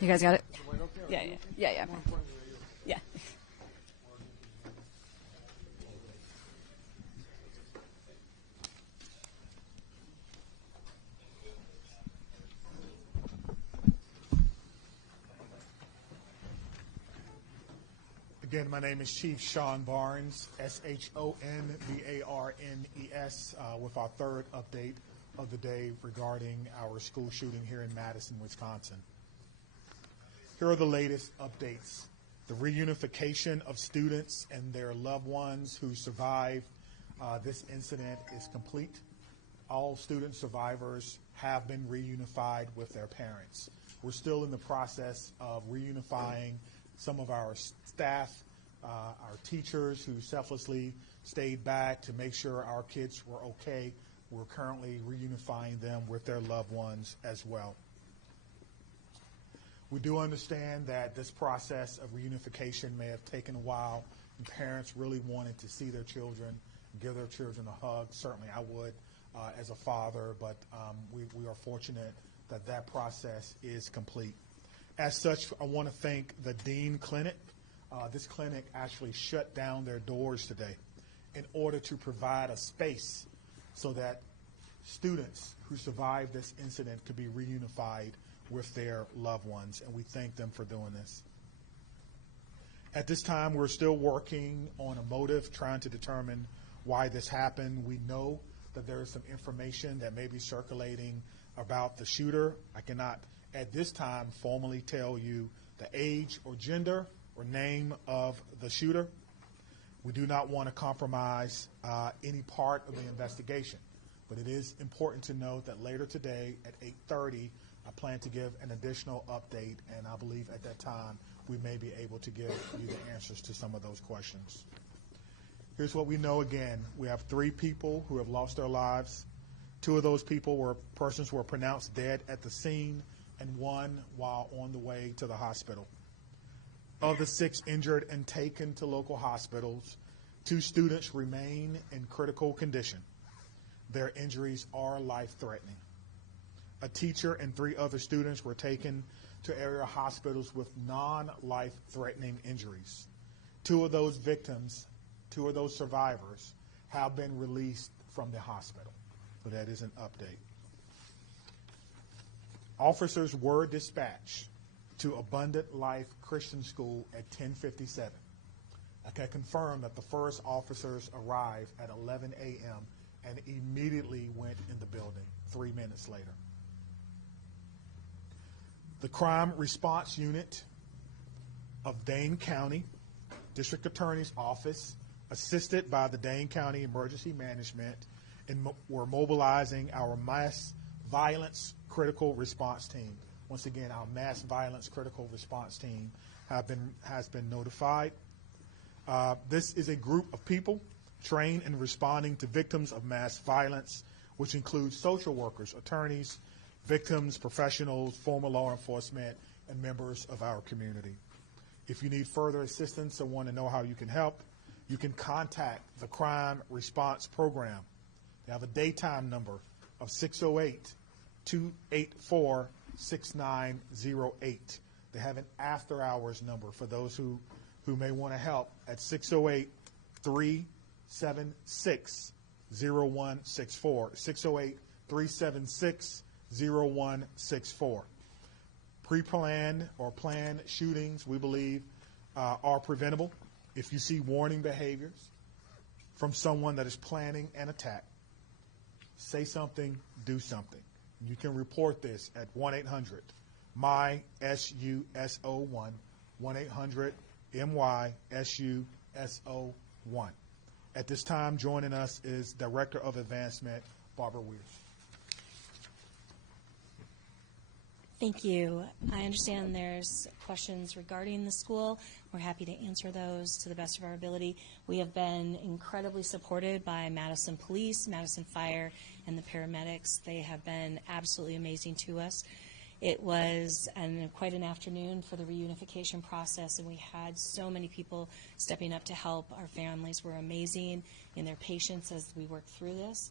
You guys got it? Yeah. Yeah. Again, my name is Chief Sean Barnes, Shonbarnes, with our third update of the day regarding our school shooting here in Madison, Wisconsin. Here are the latest updates. The reunification of students and their loved ones who survived this incident is complete. All student survivors have been reunified with their parents. We're still in the process of reunifying some of our staff, our teachers who selflessly stayed back to make sure our kids were okay. We're currently reunifying them with their loved ones as well. We do understand that this process of reunification may have taken a while, and parents really wanted to see their children, give their children a hug. Certainly I would as a father, but we are fortunate that that process is complete. As such, I want to thank the Dean Clinic. This clinic actually shut down their doors today in order to provide a space so that students who survived this incident could be reunified with their loved ones, and we thank them for doing this. At this time, we're still working on a motive, trying to determine why this happened. We know that there is some information that may be circulating about the shooter. I cannot, at this time, formally tell you the age or gender or name of the shooter. We do not want to compromise any part of the investigation, but it is important to note that later today at 8:30, I plan to give an additional update, and I believe at that time we may be able to give you the answers to some of those questions. Here's what we know again. We have 3 people who have lost their lives. 2 of those people were persons who were pronounced dead at the scene, and 1 while on the way to the hospital. Of the 6 injured and taken to local hospitals, 2 students remain in critical condition. Their injuries are life-threatening. A teacher and 3 other students were taken to area hospitals with non-life-threatening injuries. 2 of those victims, 2 of those survivors, have been released from the hospital. So that is an update. Officers were dispatched to Abundant Life Christian School at 10:57. I can confirm that the first officers arrived at 11 a.m. and immediately went in the building 3 minutes later. The Crime Response Unit of Dane County District Attorney's Office, assisted by the Dane County Emergency Management, and we're mobilizing our Mass Violence Critical Response Team. Once again, our Mass Violence Critical Response Team has been notified. This is a group of people trained in responding to victims of mass violence, which includes social workers, attorneys, victims, professionals, former law enforcement, and members of our community. If you need further assistance or want to know how you can help, you can contact the Crime Response Program. They have a daytime number of 608-284-6908. They have an after-hours number for those who may want to help at 608-376-0164. 608-376-0164. Pre-planned or planned shootings, we believe, are preventable. If you see warning behaviors from someone that is planning an attack, say something, do something. You can report this at 1-800-MY-SUSO1, 1-800-MY-SUSO1. At this time, joining us is Director of Advancement, Barbara Weirs. Thank you. I understand there's questions regarding the school. We're happy to answer those to the best of our ability. We have been incredibly supported by Madison Police, Madison Fire, and the paramedics. They have been absolutely amazing to us. It was quite an afternoon for the reunification process, and we had so many people stepping up to help. Our families were amazing in their patience as we worked through this.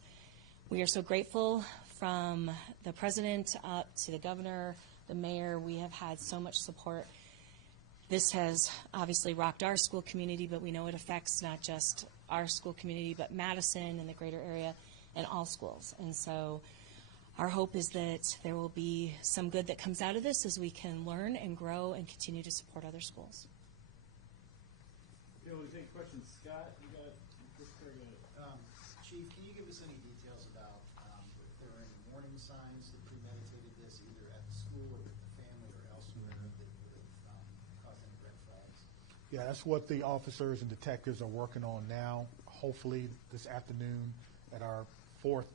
We are so grateful, from the president up to the governor, the mayor. We have had so much support. This has obviously rocked our school community, but we know it affects not just our school community, but Madison and the greater area and all schools. And so our hope is that there will be some good that comes out of this as we can learn and grow and continue to support other schools. Okay, we'll take questions. Scott, you got this very good. Chief, can you give us any details about if there are any warning signs that premeditated this, either at the school or with the family or elsewhere, that would have caused any red flags? Yeah, that's what the officers and detectives are working on now. Hopefully this afternoon at our fourth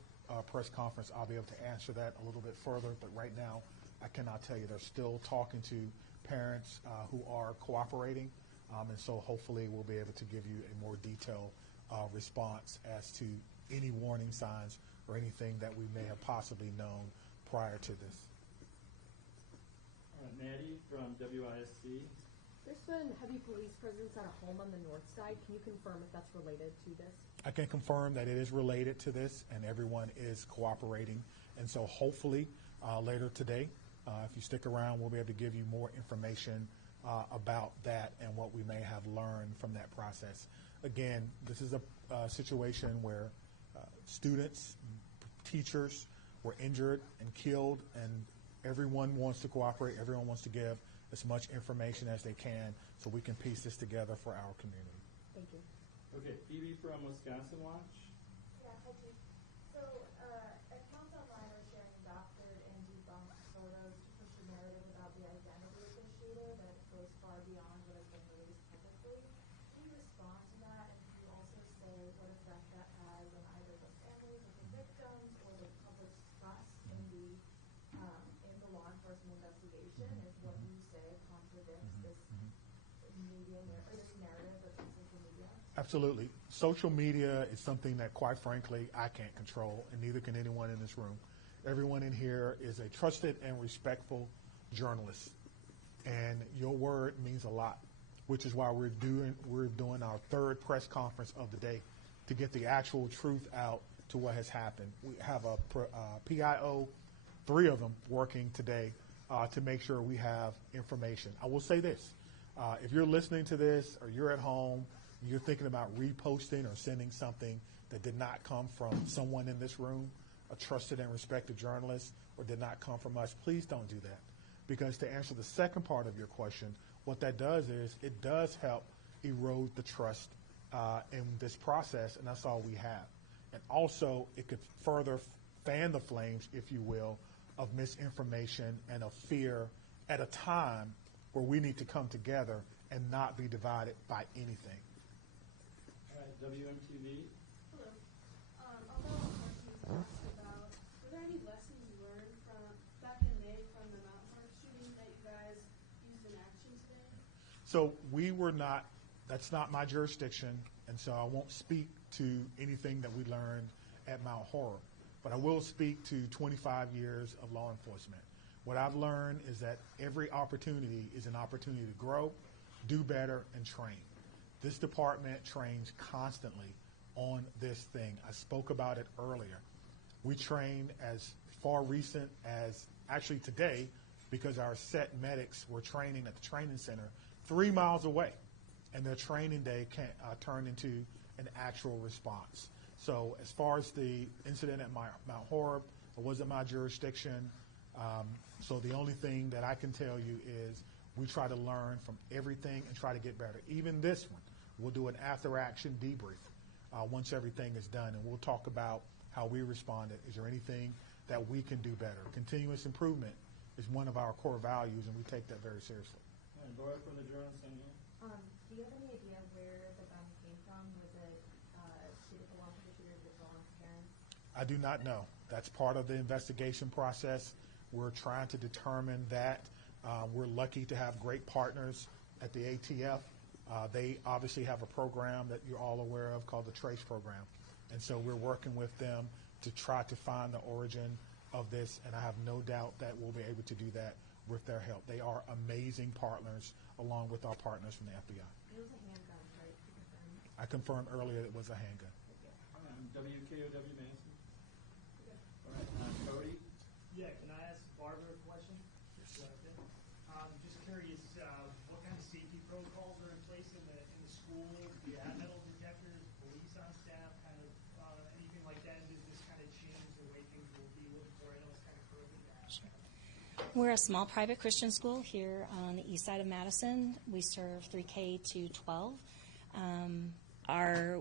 press conference, I'll be able to answer that a little bit further. But right now, I cannot tell you. They're still talking to parents who are cooperating. And so hopefully we'll be able to give you a more detailed response as to any warning signs or anything that we may have possibly known prior to this. All right, Maddie from WISD. There's been heavy police presence at a home on the north side. Can you confirm if that's related to this? I can confirm that it is related to this and everyone is cooperating. And so hopefully later today, if you stick around, we'll be able to give you more information about that and what we may have learned from that process. Again, this is a situation where students, teachers were injured and killed, and everyone wants to cooperate. Everyone wants to give as much information as they can so we can piece this together for our community. Thank you. Okay, Phoebe from Wisconsin Watch. Yeah, hi, Chief. So, accounts online are sharing doctored and debunked photos to push a narrative about the identity of the shooter that goes far beyond what has been released publicly. Can you respond to that, and can you also say what effect that has on either the families of the victims or the public's trust in the law enforcement investigation? If what you say contradicts this media or this narrative that's in social media? Absolutely. Social media is something that, quite frankly, I can't control, and neither can anyone in this room. Everyone in here is a trusted and respectful journalist, and your word means a lot, which is why we're doing our third press conference of the day to get the actual truth out to what has happened. We have a PIO, 3 of them, working today to make sure we have information. I will say this. If you're listening to this or you're at home, you're thinking about reposting or sending something that did not come from someone in this room, a trusted and respected journalist, or did not come from us, please don't do that. Because to answer the second part of your question, what that does is it does help erode the trust in this process, and that's all we have. And also, it could further fan the flames, if you will, of misinformation and of fear at a time where we need to come together and not be divided by anything. All right, WMTV. Hello. Although questions asked about, were there any lessons learned from back in May from the Mount Park shooting that you guys used in action today? So we were not, that's not my jurisdiction, and so I won't speak to anything that we learned at Mount Horror. But I will speak to 25 years of law enforcement. What I've learned is that every opportunity is an opportunity to grow, do better, and train. This department trains constantly on this thing. I spoke about it earlier. We train as far recent as actually today, because our set medics were training at the training center 3 miles away, and their training day can turn into an actual response. So as far as the incident at Mount Horeb, it wasn't my jurisdiction. So the only thing that I can tell you is we try to learn from everything and try to get better. Even this one, we'll do an after-action debrief once everything is done, and we'll talk about how we responded. Is there anything that we can do better? Continuous improvement is one of our core values, and we take that very seriously. And Laura from the Journal-Sentinel. Do you have any idea where the gun came from? Was it did it belong to the shooter? Did it belong to parents? I do not know. That's part of the investigation process. We're trying to determine that. We're lucky to have great partners at the ATF. They obviously have a program that you're all aware of called the TRACE program. And so we're working with them to try to find the origin of this, and I have no doubt that we'll be able to do that with their help. They are amazing partners, along with our partners from the FBI. It was a handgun, right? To confirm. I confirmed earlier it was a handgun. WKOW Madison. All right, Cody. Yeah, can I ask Barbara a question? what kind of safety protocols are in place in the school? Do you have metal detectors, police on staff, kind of anything like that? Does this kind of change the way things will be looking for? I know it's kind of early to ask. We're a small private Christian school here on the east side of Madison. We serve 3K to 12.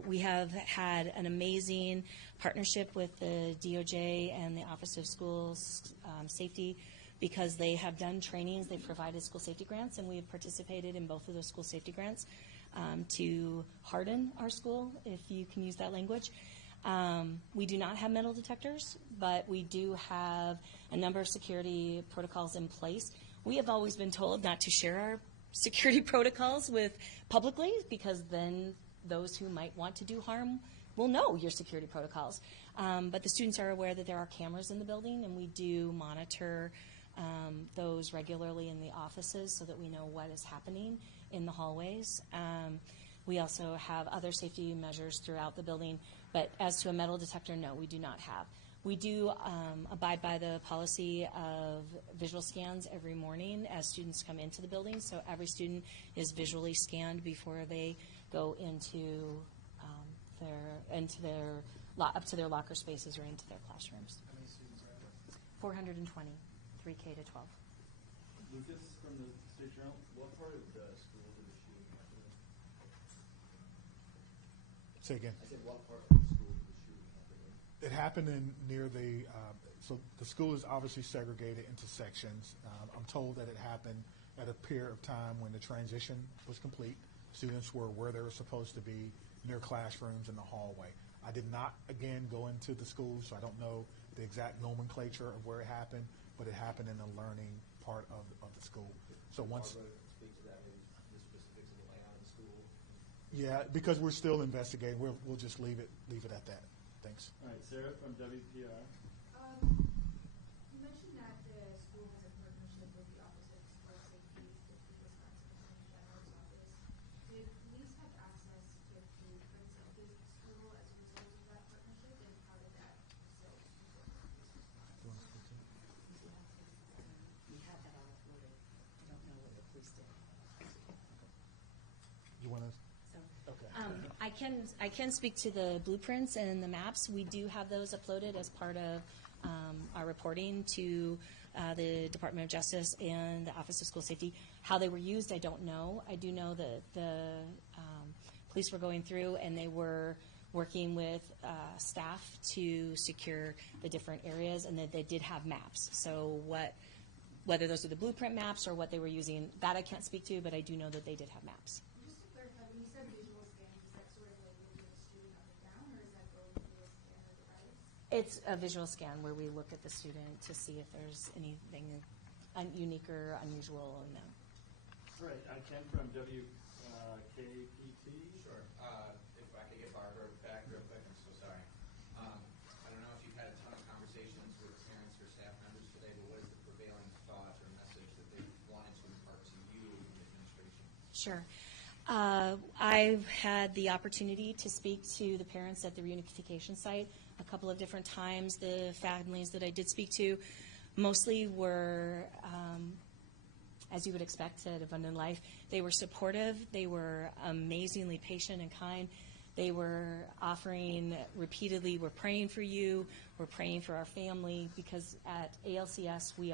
We have had an amazing partnership with the DOJ and the Office of Schools Safety because they have done trainings. They've provided school safety grants, and we have participated in both of those school safety grants to harden our school, if you can use that language. We do not have metal detectors, but we do have a number of security protocols in place. We have always been told not to share our security protocols with publicly because then those who might want to do harm will know your security protocols. But the students are aware that there are cameras in the building, and we do monitor those regularly in the offices so that we know what is happening in the hallways. We also have other safety measures throughout the building, but as to a metal detector, no, we do not have. We do abide by the policy of visual scans every morning as students come into the building, so every student is visually scanned before they go into up to their locker spaces or into their classrooms. How many students are there? 420, 3K to 12. Lucas from the State Journal, what part of the school did the shooting happen in? Say again. I said, what part of the school did the shooting happen in? It happened near the, so the school is obviously segregated into sections. I'm told that it happened at a period of time when the transition was complete. Students were where they were supposed to be, near classrooms in the hallway. I did not, again, go into the school, so I don't know the exact nomenclature of where it happened, but it happened in the learning part of the school. So once, Speak to that, maybe the specifics of the layout of the school. yeah, because we're still investigating, we'll just leave it at that. Thanks. All right, Sarah from WPR. You mentioned that the school has a partnership with the Office of School Safety, with the Wisconsin Attorney General's office. Did police have access to blueprints of the school as a result of that partnership, and how did that result in this response? We have that all uploaded. I don't know what the police did. You want to? So, Okay. I can speak to the blueprints and the maps. We do have those uploaded as part of our reporting to the Department of Justice and the Office of School Safety. How they were used, I don't know. I do know that the police were going through and they were working with staff to secure the different areas, and that they did have maps. So whether those are the blueprint maps or what they were using, that I can't speak to, but I do know that they did have maps. Just to clarify, when you said visual scans, is that sort of like looking at a student up and down, or is that going through a scanner device? It's a visual scan where we look at the student to see if there's anything unique or unusual in them. All right, Ken from WKPT. Sure. If I could get Barbara back real quick, I'm so sorry. I don't know if you've had a ton of conversations with parents or staff members today, but what is the prevailing thought or message that they wanted to impart to you in the administration? Sure. I've had the opportunity to speak to the parents at the reunification site a couple of different times. The families that I did speak to mostly were, as you would expect at Abundant Life, they were supportive, they were amazingly patient and kind. They were offering repeatedly, we're praying for you, we're praying for our family, because at ALCS we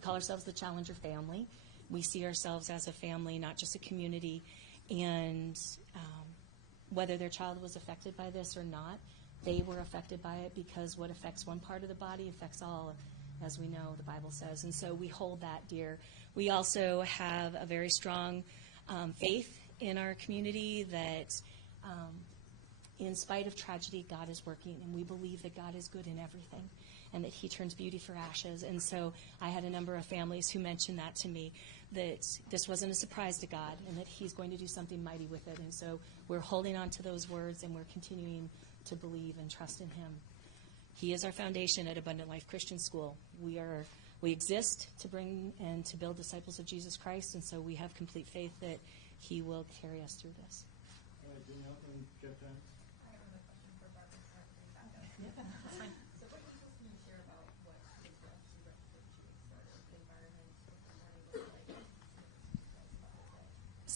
call ourselves the Challenger family. We see ourselves as a family, not just a community. And whether their child was affected by this or not, they were affected by it, because what affects one part of the body affects all, as we know the Bible says. And so we hold that dear. We also have a very strong faith in our community that in spite of tragedy, God is working, and we believe that God is good in everything and that he turns beauty for ashes. And so I had a number of families who mentioned that to me, that this wasn't a surprise to God and that he's going to do something mighty with it. And so we're holding on to those words, and we're continuing to believe and trust in him. He is our foundation at Abundant Life Christian School. We exist to bring and to build disciples of Jesus Christ, and so we have complete faith that he will carry us through this. All right, Danielle from Jeff Times. I have another question for Barbara. Sorry for being back up. That's fine. So what details can you share about what kids were up to right before the shooting started? The environment, what the morning was like?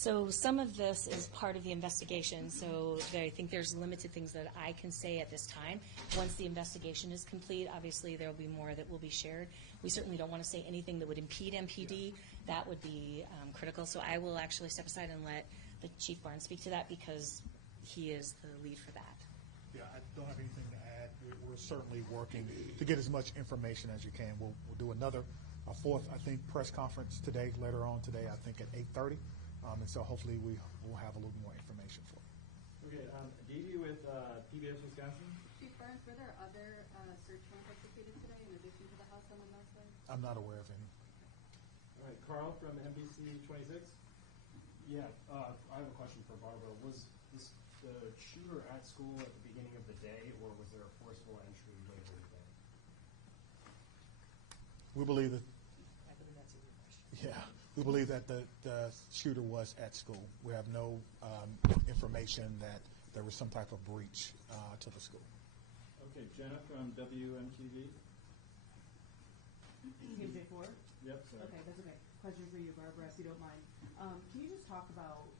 So some of this is part of the investigation, so I think there's limited things that I can say at this time. Once the investigation is complete, obviously there will be more that will be shared. We certainly don't want to say anything that would impede MPD. That would be critical. So I will actually step aside and let the Chief Barnes speak to that because he is the lead for that. Yeah, I don't have anything to add. We're certainly working to get as much information as you can. We'll do another, a fourth, I think, press conference today, later on today, I think at 8:30. And so hopefully we will have a little more information for you. Okay, Dee with PBS Wisconsin. Chief Barnes, were there other search warrants executed today in addition to the house on the north side? I'm not aware of any. All right, Carl from NBC 26. Yeah, I have a question for Barbara. Was this the shooter at school at the beginning of the day, or was there a forceful entry later in the day? We believe that, I believe that's a good question. yeah, we believe that the shooter was at school. We have no information that there was some type of breach to the school. Okay, Jenna from WMTV. TMJ4? Yep, sorry. Okay, that's okay. Question for you, Barbara, if you don't mind. Can you just talk about,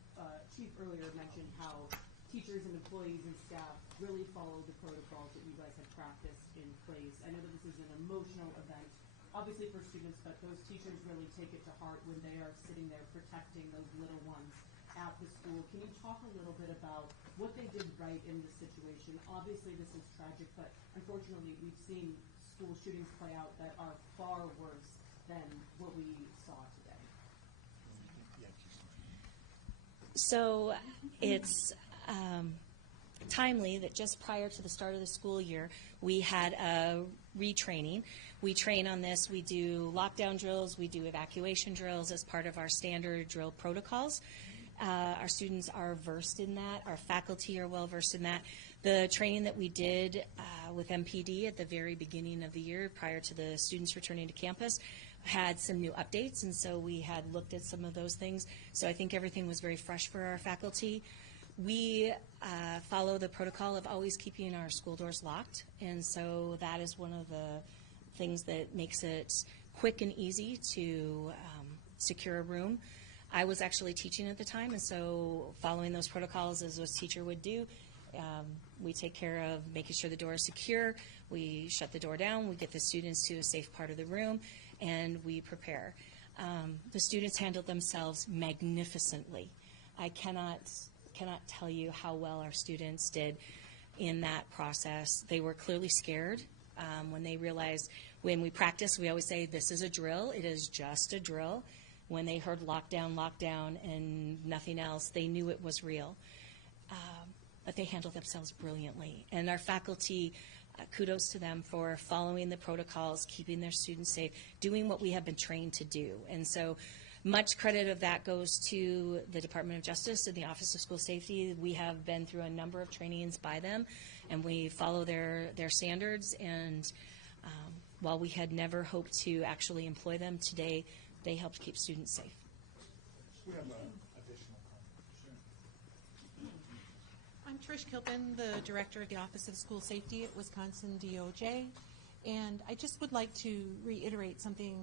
Chief earlier mentioned how teachers and employees and staff really follow the protocols that you guys have practiced in place. I know that this is an emotional event, obviously for students, but those teachers really take it to heart when they are sitting there protecting those little ones at the school. Can you talk a little bit about what they did right in this situation? Obviously this is tragic, but unfortunately we've seen school shootings play out that are far worse than what we saw today. So it's timely that just prior to the start of the school year, we had a retraining. We train on this. We do lockdown drills. We do evacuation drills as part of our standard drill protocols. Our students are versed in that. Our faculty are well versed in that. The training that we did with MPD at the very beginning of the year prior to the students returning to campus had some new updates, and so we had looked at some of those things. So I think everything was very fresh for our faculty. We follow the protocol of always keeping our school doors locked, and so that is one of the things that makes it quick and easy to secure a room. I was actually teaching at the time, and so following those protocols as a teacher would do, we take care of making sure the door is secure. We shut the door down. We get the students to a safe part of the room, and we prepare. The students handled themselves magnificently. I cannot tell you how well our students did in that process. They were clearly scared when they realized, when we practice, we always say, this is a drill. It is just a drill. When they heard lockdown, lockdown, and nothing else, they knew it was real. But they handled themselves brilliantly. And our faculty, kudos to them for following the protocols, keeping their students safe, doing what we have been trained to do. And so much credit of that goes to the Department of Justice and the Office of School Safety. We have been through a number of trainings by them, and we follow their standards. And while we had never hoped to actually employ them, today they helped keep students safe. We have an additional comment. I'm Trish Kilpin, the Director of the Office of School Safety at Wisconsin DOJ. And I just would like to reiterate something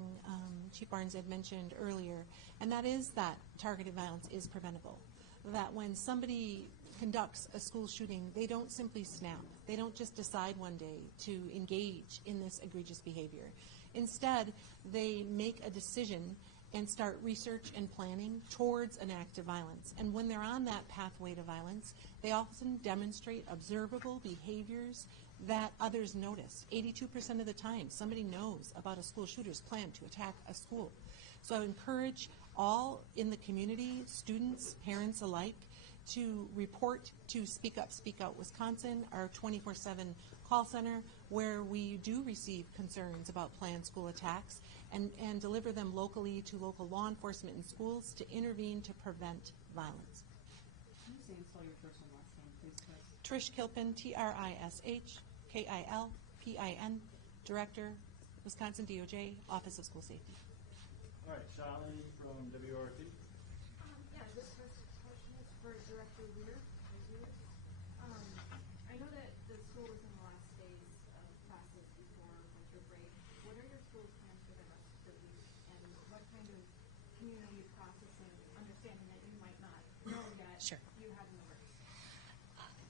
Chief Barnes had mentioned earlier, and that is that targeted violence is preventable. That when somebody conducts a school shooting, they don't simply snap. They don't just decide one day to engage in this egregious behavior. Instead, they make a decision and start research and planning towards an act of violence. And when they're on that pathway to violence, they often demonstrate observable behaviors that others notice. 82% of the time, somebody knows about a school shooter's plan to attack a school. So I encourage all in the community, students, parents alike, to report to Speak Out Wisconsin, our 24/7 call center, where we do receive concerns about planned school attacks and deliver them locally to local law enforcement and schools to intervene to prevent violence. Can you say and spell your first and last name, please, Chris? Trish Kilpin, TRISHKILPIN, Director, Wisconsin DOJ, Office of School Safety. All right, Shalini from WRT. Yeah, this first question is for Director Weir. I know that the school is in the last days of classes before winter break. What are your school's plans for the rest of the week, and what kind of community process and understanding that you might not that Sure. you have in the works?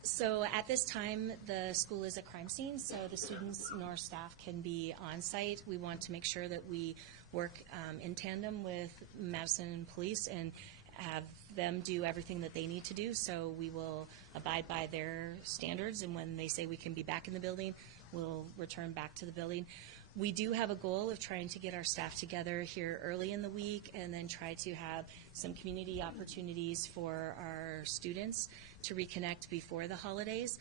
So at this time, the school is a crime scene, so the students nor staff can be on site. We want to make sure that we work in tandem with Madison Police and have them do everything that they need to do. So we will abide by their standards, and when they say we can be back in the building, we'll return back to the building. We do have a goal of trying to get our staff together here early in the week and then try to have some community opportunities for our students to reconnect before the holidays.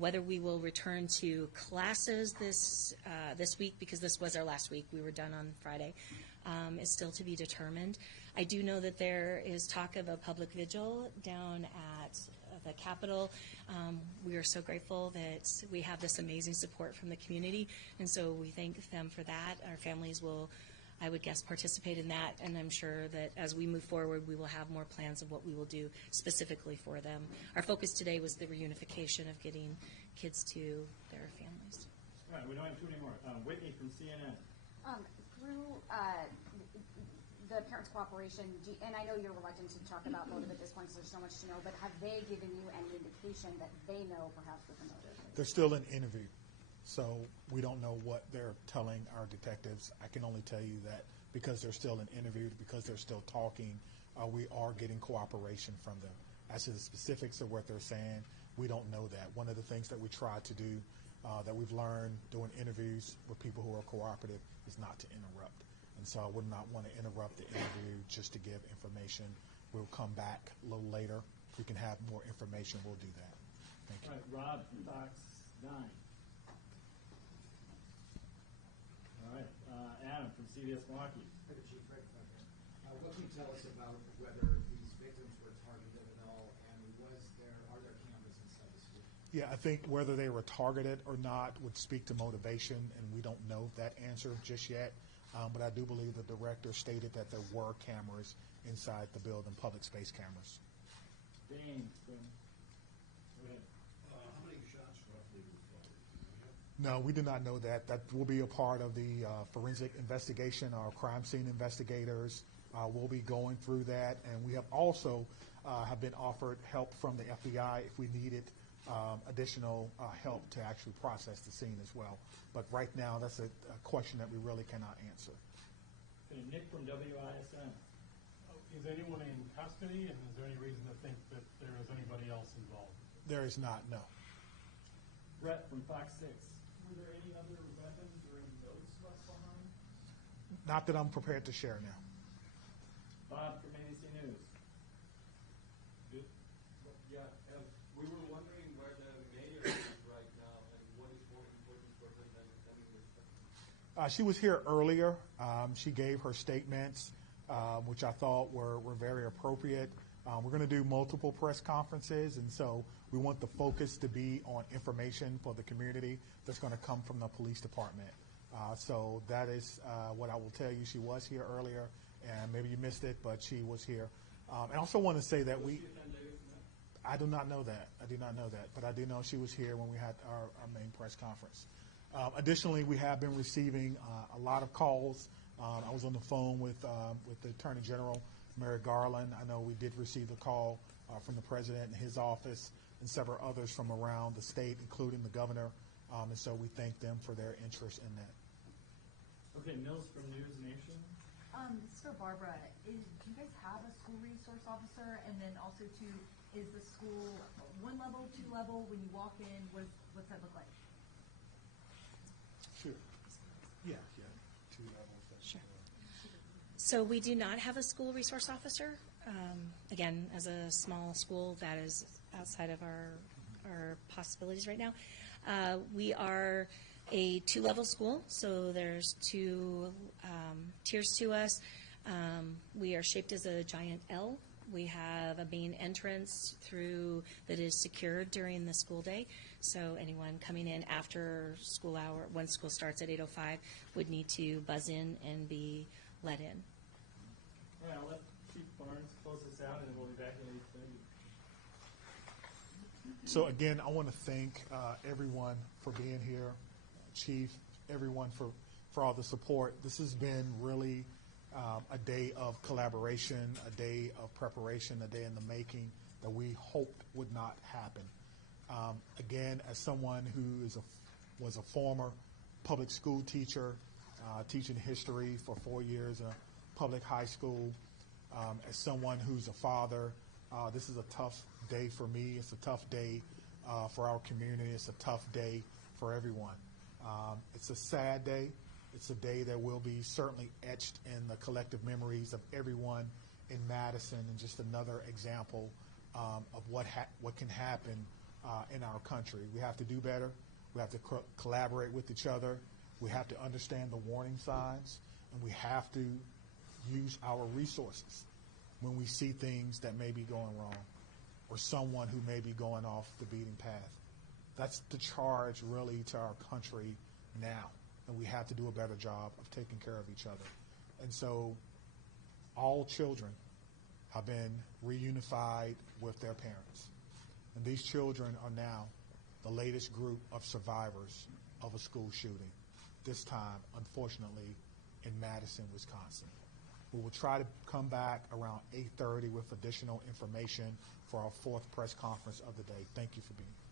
Whether we will return to classes this week, because this was our last week, we were done on Friday, is still to be determined. I do know that there is talk of a public vigil down at the Capitol. We are so grateful that we have this amazing support from the community, and so we thank them for that. Our families will, I would guess, participate in that, and I'm sure that as we move forward, we will have more plans of what we will do specifically for them. Our focus today was the reunification of getting kids to their families. All right, we don't have too many more. Whitney from CNN. Through the parents' cooperation, and I know you're reluctant to talk about motive at this point because there's so much to know, but have they given you any indication that they know perhaps what the motive is? They're still in interview, so we don't know what they're telling our detectives. I can only tell you that because they're still in interview, because they're still talking, we are getting cooperation from them. As to the specifics of what they're saying, we don't know that. One of the things that we try to do, that we've learned doing interviews with people who are cooperative, is not to interrupt. And so I would not want to interrupt the interview just to give information. We'll come back a little later. If we can have more information, we'll do that. Thank you. All right, Rob from Fox 9. All right, Adam from CBS Milwaukee. Hey, Chief, right in front here. What can you tell us about whether these victims were targeted at all, and are there cameras inside the school? Yeah, I think whether they were targeted or not would speak to motivation, and we don't know that answer just yet. But I do believe the director stated that there were cameras inside the building, public space cameras. Dane from, go ahead. How many shots roughly were fired? No, we do not know that. That will be a part of the forensic investigation. Our crime scene investigators will be going through that, and we have also have been offered help from the FBI if we needed additional help to actually process the scene as well. But right now, that's a question that we really cannot answer. Okay, Nick from WISN. Is anyone in custody, and is there any reason to think that there is anybody else involved? There is not, no. Brett from Fox 6. Were there any other weapons or any notes left behind? Not that I'm prepared to share now. Bob from ABC News. Yeah, we were wondering where the mayor is right now and what is more important for her than attending this. She was here earlier. She gave her statements, which I thought were very appropriate. We're going to do multiple press conferences, and so we want the focus to be on information for the community that's going to come from the police department. So that is what I will tell you. She was here earlier, and maybe you missed it, but she was here. And I also want to say that I do not know that. I do not know that, but I do know she was here when we had our main press conference. Additionally, we have been receiving a lot of calls. I was on the phone with the Attorney General, Merrick Garland. I know we did receive a call from the President and his office and several others from around the state, including the governor, and so we thank them for their interest in that. Okay, Mills from News Nation. This is for Barbara. Do you guys have a school resource officer? And then also, too, is the school one level, two level? When you walk in, what's that look like? Sure. Yeah. 2 levels. Sure. So we do not have a school resource officer. Again, as a small school, that is outside of our possibilities right now. We are a 2-level school, so there's 2 tiers to us. We are shaped as a giant L. We have a main entrance through that is secured during the school day. So anyone coming in after school hour, when school starts at 8:05, would need to buzz in and be let in. All right, I'll let Chief Barnes close this out, and then we'll be back at 8:30. So again, I want to thank everyone for being here, Chief, everyone for all the support. This has been really a day of collaboration, a day of preparation, a day in the making, that we hoped would not happen. Again, as someone who was a former public school teacher, teaching history for 4 years in a public high school, as someone who's a father, this is a tough day for me. It's a tough day for our community. It's a tough day for everyone. It's a sad day. It's a day that will be certainly etched in the collective memories of everyone in Madison, and just another example of what can happen in our country. We have to do better. We have to collaborate with each other. We have to understand the warning signs, and we have to use our resources when we see things that may be going wrong or someone who may be going off the beaten path. That's the charge really to our country now, and we have to do a better job of taking care of each other. And so all children have been reunified with their parents. And these children are now the latest group of survivors of a school shooting, this time, unfortunately, in Madison, Wisconsin. We will try to come back around 8:30 with additional information for our fourth press conference of the day. Thank you for being here.